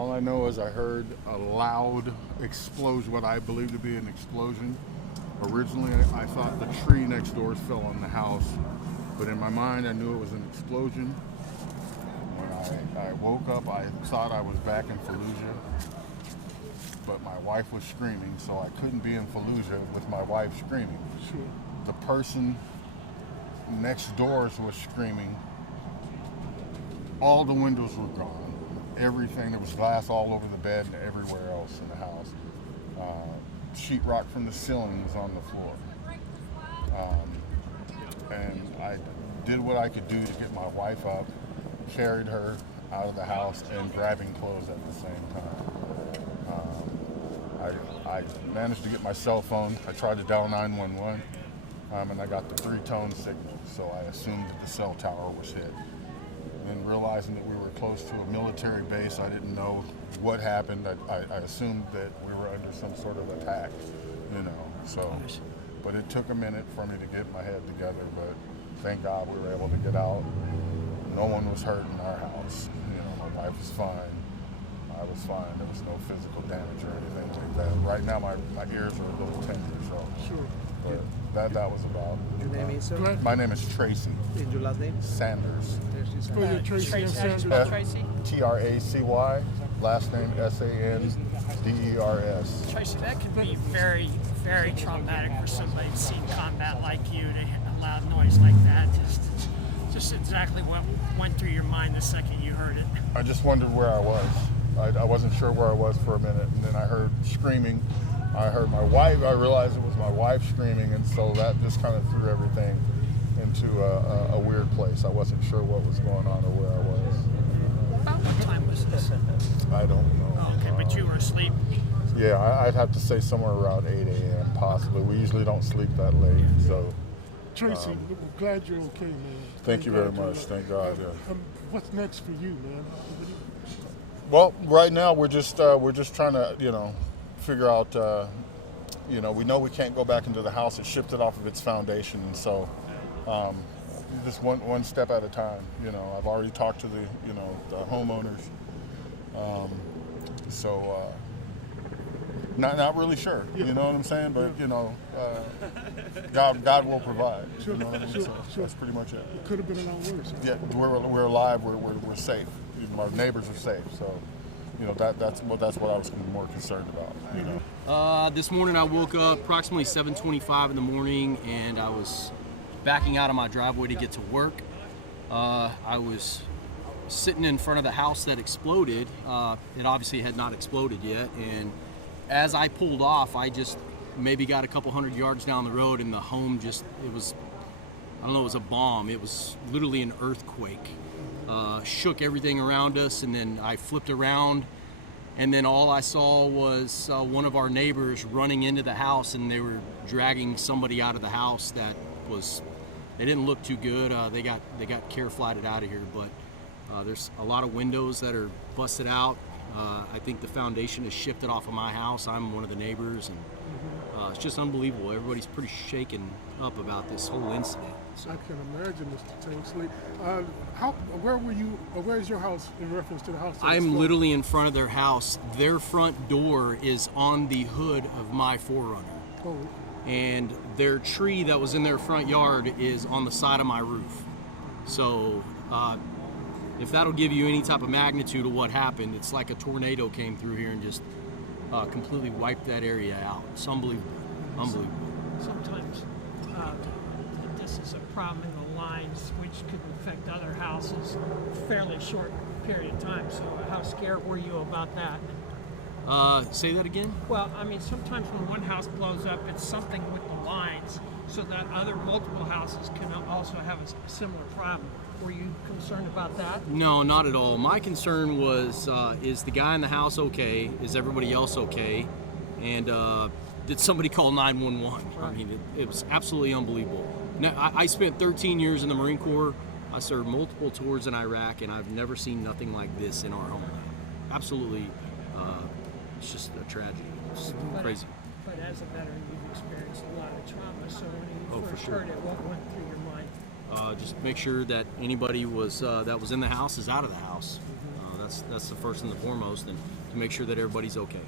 All I know is I heard a loud explosion, what I believe to be an explosion. Originally, I thought the tree next door fell on the house, but in my mind, I knew it was an explosion. When I woke up, I thought I was back in Fallujah, but my wife was screaming, so I couldn't be in Fallujah with my wife screaming. Sure. The person next door was screaming. All the windows were gone. Everything, there was glass all over the bed and everywhere else in the house. Sheetrock from the ceiling was on the floor. And I did what I could do to get my wife up, carried her out of the house, and grabbing clothes at the same time. I managed to get my cell phone. I tried to dial 911, and I got the 3-tone signal, so I assumed that the cell tower was hit. Then realizing that we were close to a military base, I didn't know what happened. I assumed that we were under some sort of attack, so. But it took a minute for me to get my head together, but thank God we were able to get out. No one was hurt in our house. My wife was fine. I was fine. There was no physical damage or anything like that. Right now my ears are a little tender, so. Sure. But that was about. Your name is, sir? My name is Tracy. And your last name? Sanders. Spell your Tracy and Sanders. Tracy? Tracy. Last name Sanders. Tracy, that could be very, very traumatic for somebody to see combat like you, to hear a loud noise like that. Just exactly what went through your mind the second you heard it. I just wondered where I was. I wasn't sure where I was for a minute, and then I heard screaming. I heard my wife. I realized it was my wife screaming, and so that just kind of threw everything into a weird place. I wasn't sure what was going on or where I was. About what time was this? I don't know. Oh, okay, but you were asleep? Yeah, I'd have to say somewhere around 8 a.m. possibly. We usually don't sleep that late, so. Tracy, we're glad you're okay, man. Thank you very much. Thank God. Yeah. What's next for you, man? Well, right now we're just trying to figure out. We know we can't go back into the house. It shifted off of its foundation, and so just one step at a time. I've already talked to the homeowners. So not really sure. Yeah. You know what I'm saying? But God will provide. Sure. You know what I mean? Sure. So that's pretty much it. It could have been a lot worse. Yeah, we're alive. We're safe. Our neighbors are safe. So. That's what I was more concerned about. This morning I woke up approximately 7:25 in the morning, and I was backing out of my driveway to get to work. I was sitting in front of the house that exploded. It obviously had not exploded yet, and as I pulled off, I just maybe got a couple hundred yards down the road, and the home it was a bomb. It was literally an earthquake. Shook everything around us, and then I flipped around, and then all I saw was one of our neighbors running into the house, and they were dragging somebody out of the house they didn't look too good. They got care flighted out of here, but there's a lot of windows that are busted out. I think the foundation is shifted off of my house. I'm one of the neighbors, and it's just unbelievable. Everybody's pretty shaken up about this whole incident. I can imagine, Mr. Tanksley. Where were you, or where's your house in reference to the house? I'm literally in front of their house. Their front door is on the hood of my 4Runner. Oh. And their tree that was in their front yard is on the side of my roof. So if that'll give you any type of magnitude of what happened, it's like a tornado came through here and just completely wiped that area out. It's unbelievable. Unbelievable. Sometimes this is a problem in the lines, which could affect other houses fairly short period of time. So how scared were you about that? Say that again? Well, I mean, sometimes when one house blows up, it's something with the lines, so that other multiple houses can also have a similar problem. Were you concerned about that? No, not at all. My concern was, is the guy in the house okay? Is everybody else okay? And did somebody call 911? Right. I mean, it was absolutely unbelievable. Now, I spent 13 years in the Marine Corps. I served multiple tours in Iraq, and I've never seen nothing like this in our homeland. Absolutely, it's just a tragedy. It's crazy. But as a veteran, you've experienced a lot of trauma, so when you first heard it, what went through your mind? Just make sure that anybody that was in the house is out of the house. That's the first and the foremost, and to make sure that everybody's okay.